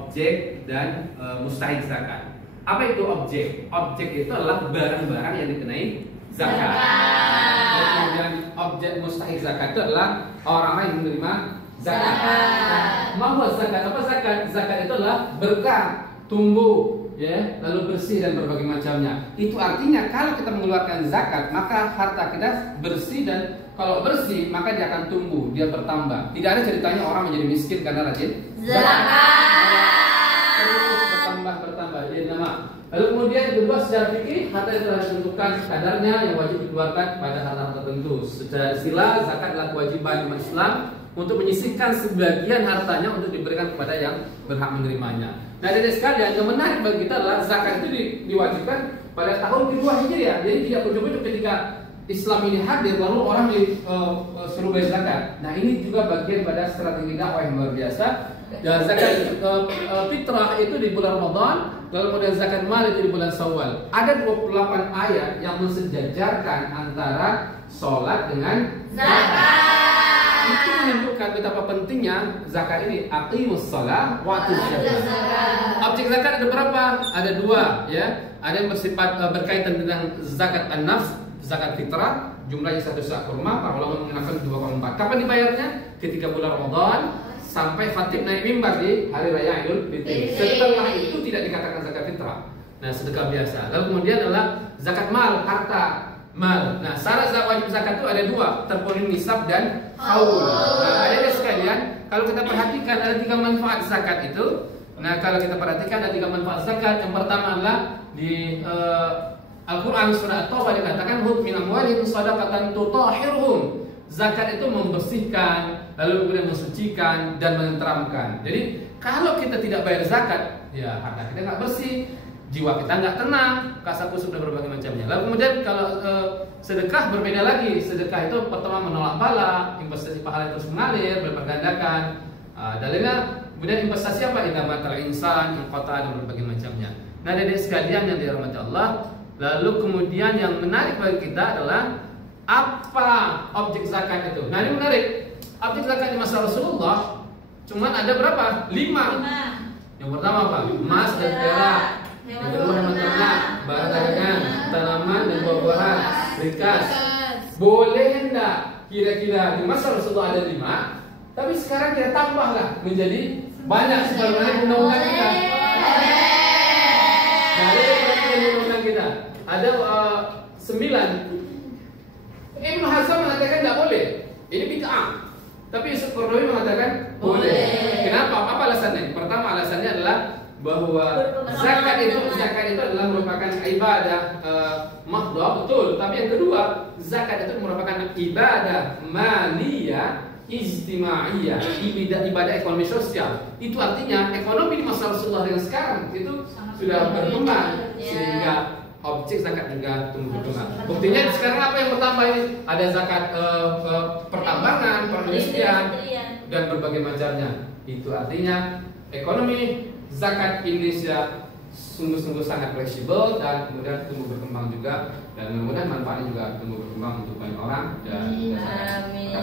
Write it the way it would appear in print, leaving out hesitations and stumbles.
Objek dan mustahik zakat. Apa itu objek? Objek itu adalah barang-barang yang dikenai zakat. Kemudian objek mustahik zakat itu adalah orang-orang yang menerima zakat. Nah, zakat apa zakat? Zakat itu adalah berkah, tumbuh, ya, lalu bersih dan berbagai macamnya. Itu artinya kalau kita mengeluarkan zakat, maka harta kita bersih, dan kalau bersih maka dia akan tumbuh, dia bertambah. Tidak ada ceritanya orang menjadi miskin karena rajin zakat. Terus bertambah jadi nama. Lalu kemudian yang kedua, secara fikih harta itu harus ditentukan kadarnya yang wajib dikeluarkan pada harta tertentu. Secara istilah zakat adalah kewajiban umat Islam untuk menyisihkan sebagian hartanya untuk diberikan kepada yang berhak menerimanya. Nah, dari sekalian yang menarik bagi kita adalah zakat itu diwajibkan pada tahun kedua Hijriah. Jadi tidak ujuk-ujuk ketika Islam ini hadir lalu orang suruh bayar zakat. Nah, ini juga bagian pada strategi dakwah yang luar biasa. Dan zakat fitrah itu di bulan Ramadan, lalu kemudian zakat mal itu di bulan Syawal. Ada 28 ayat yang mensejajarkan antara sholat dengan zakat. Itu menunjukkan betapa pentingnya zakat ini. Aqimus shalah wa atuz zakat. Objek zakat ada berapa? Ada dua, ya. Ada yang bersifat berkaitan dengan zakat an-nafs, zakat fitrah, jumlahnya 1 sak kurma. Para ulama menggunakan 2,4. Kapan dibayarnya? Ketika bulan Ramadan sampai khatib naik mimbar di hari raya Idul Fitri. Setelah itu tidak dikatakan zakat fitrah. Nah, sedekah biasa. Lalu kemudian adalah zakat mal, harta mal. Nah, syarat wajib zakat itu ada dua, terpenuhi nisab dan haul. Nah, ada sekalian, kalau kita perhatikan ada 3 manfaat zakat itu. Nah, kalau kita perhatikan ada 3 manfaat zakat. Yang pertama adalah di Al-Quran surah At-Taubah dikatakan hud min amwalihim shadaqatan tutahhiruhum. Zakat itu membersihkan, lalu kemudian mensucikan dan menenteramkan. Jadi kalau kita tidak bayar zakat, ya harta kita nggak bersih, jiwa kita nggak tenang, kasakusuk dan berbagai macamnya. Lalu kemudian kalau sedekah berbeda lagi. Sedekah itu pertama menolak bala, investasi pahala terus mengalir, berlipat gandakan. Dalilnya kemudian investasi apa? Inamatal insan, kota dan berbagai macamnya. Nah, dari sekalian yang dirahmati Allah, lalu kemudian yang menarik bagi kita adalah apa objek zakat itu? Nah, ini menarik. Objek zakat di masa Rasulullah cuman ada berapa? 5. Yang pertama apa? Emas dan perak. Yang kedua hewan ternak, barang dagangan, tanaman dan buah-buahan, rikas. Boleh enggak kira-kira di masa Rasulullah ada 5, tapi sekarang kita tambahlah menjadi banyak sebagaimana undang-undang kita. Dari undang-undang kita ada 9. Ibnu Hazm mengatakan tidak boleh, ini bid'ah. Tapi Yusuf Qaradawi mengatakan boleh. Kenapa? Apa alasannya? Pertama, alasannya adalah bahwa zakat itu adalah merupakan ibadah mahdhah, betul. Tapi yang kedua, zakat itu merupakan ibadah maliyah ijtimaiyah, ibadah ekonomi sosial. Itu artinya ekonomi di masa Rasulullah yang sekarang itu sudah berkembang sehingga objek zakat juga tumbuh berkembang. Buktinya sekarang apa yang bertambah ini? Ada zakat pertambangan, perindustrian dan berbagai macamnya. Itu artinya ekonomi zakat Indonesia sungguh-sungguh sangat fleksibel dan kemudian tumbuh berkembang juga, dan mudah-mudahan manfaatnya juga tumbuh berkembang untuk banyak orang. Dan amin.